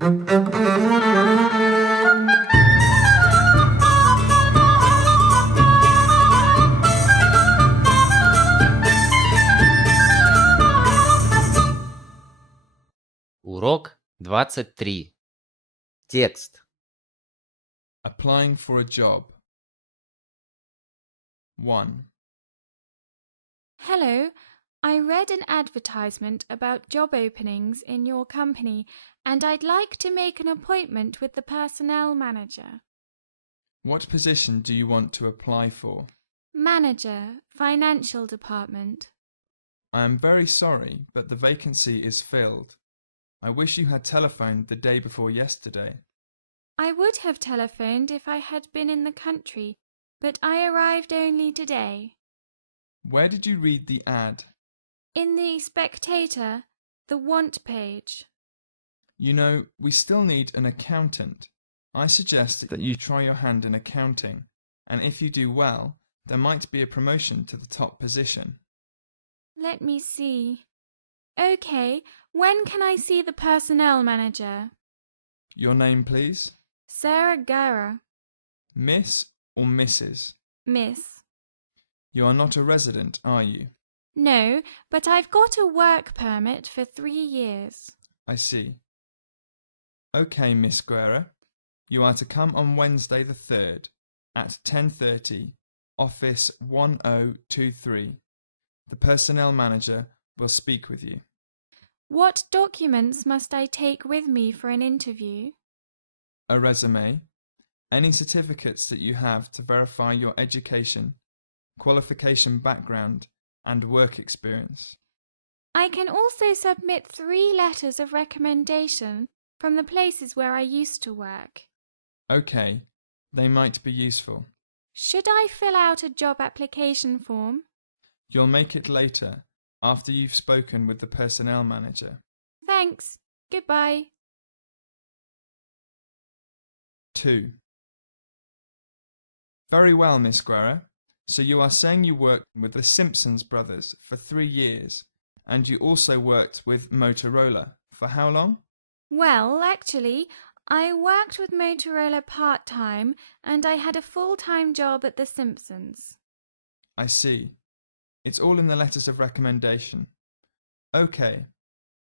Урок 23. Текст. Applying for a job. 1. Hello, I read an advertisement about job openings in your company and I'd like to make an appointment with the personnel manager. What position do you want to apply for? Manager, Financial Department. I am very sorry, but the vacancy is filled. I wish you had telephoned the day before yesterday. I would have telephoned if I had been in the country, but I arrived only today. Where did you read the ad? In the Spectator, the want page. You know, we still need an accountant. I suggest that you try your hand in accounting, and if you do well, there might be a promotion to the top position. Let me see. Okay, when can I see the personnel manager? Your name, please? Sarah Gara. Miss or Mrs.? Miss. You are not a resident, are you? No, but I've got a work permit for 3 years. I see. Okay, Miss Guerra. You are to come on Wednesday the 3rd at 10:30, office 1023. The personnel manager will speak with you. What documents must I take with me for an interview? A resume, any certificates that you have to verify your education, qualification background, and work experience. I can also submit 3 letters of recommendation from the places where I used to work. Okay, they might be useful. Should I fill out a job application form? You'll make it later, after you've spoken with the personnel manager. Thanks. Goodbye. 2. Very well, Miss Guerra. So you are saying you worked with the Simpsons brothers for 3 years, and you also worked with Motorola. For how long? Well, actually, I worked with Motorola part-time and I had a full-time job at The Simpsons. I see. It's all in the letters of recommendation. Okay.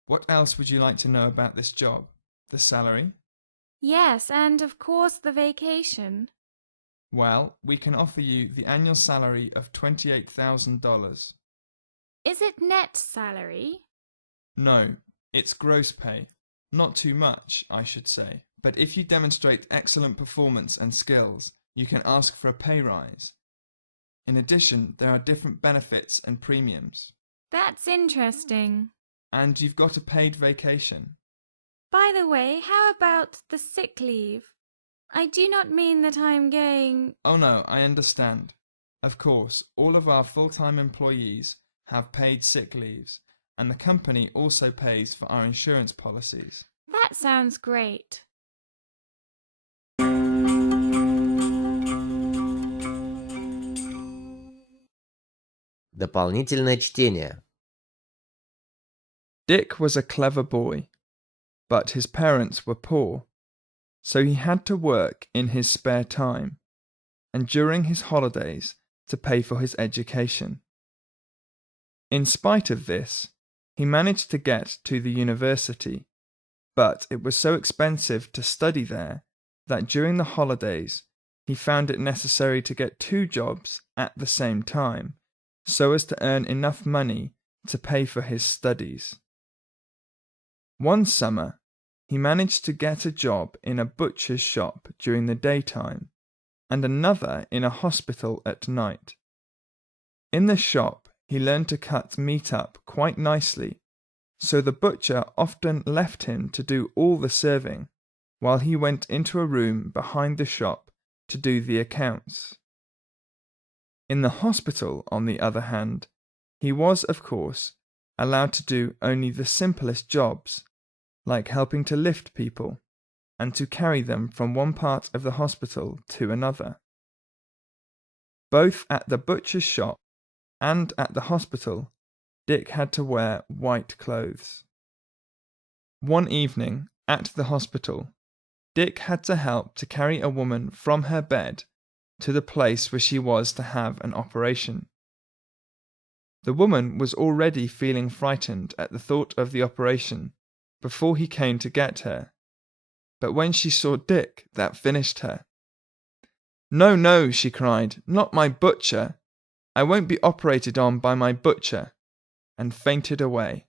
What else would you like to know about this job? The salary? Yes, and of course the vacation. Well, we can offer you the annual salary of $28,000. Is it net salary? No, it's gross pay. Not too much, I should say. But if you demonstrate excellent performance and skills, you can ask for a pay rise. In addition, there are different benefits and premiums. That's interesting. And you've got a paid vacation. By the way, how about the sick leave? I do not mean that I'm going... Oh no, I understand. Of course, all of our full-time employees have paid sick leaves, and the company also pays for our insurance policies. That sounds great. Дополнительное чтение. Dick was a clever boy, but his parents were poor, so he had to work in his spare time and during his holidays to pay for his education. In spite of this, he managed to get to the university, but it was so expensive to study there that during the holidays he found it necessary to get 2 jobs at the same time so as to earn enough money to pay for his studies. One summer, he managed to get a job in a butcher's shop during the daytime and another in a hospital at night. In the shop, he learned to cut meat up quite nicely, so the butcher often left him to do all the serving while he went into a room behind the shop to do the accounts. In the hospital, on the other hand, he was, of course, allowed to do only the simplest jobs, like helping to lift people and to carry them from one part of the hospital to another. Both at the butcher's shop and at the hospital, Dick had to wear white clothes. One evening, At the hospital, Dick had to help to carry a woman from her bed to the place where she was to have an operation. The woman was already feeling frightened at the thought of the operation before he came to get her, but when she saw Dick, that finished her. "No, no," she cried, "not my butcher. I won't be operated on by my butcher," and fainted away.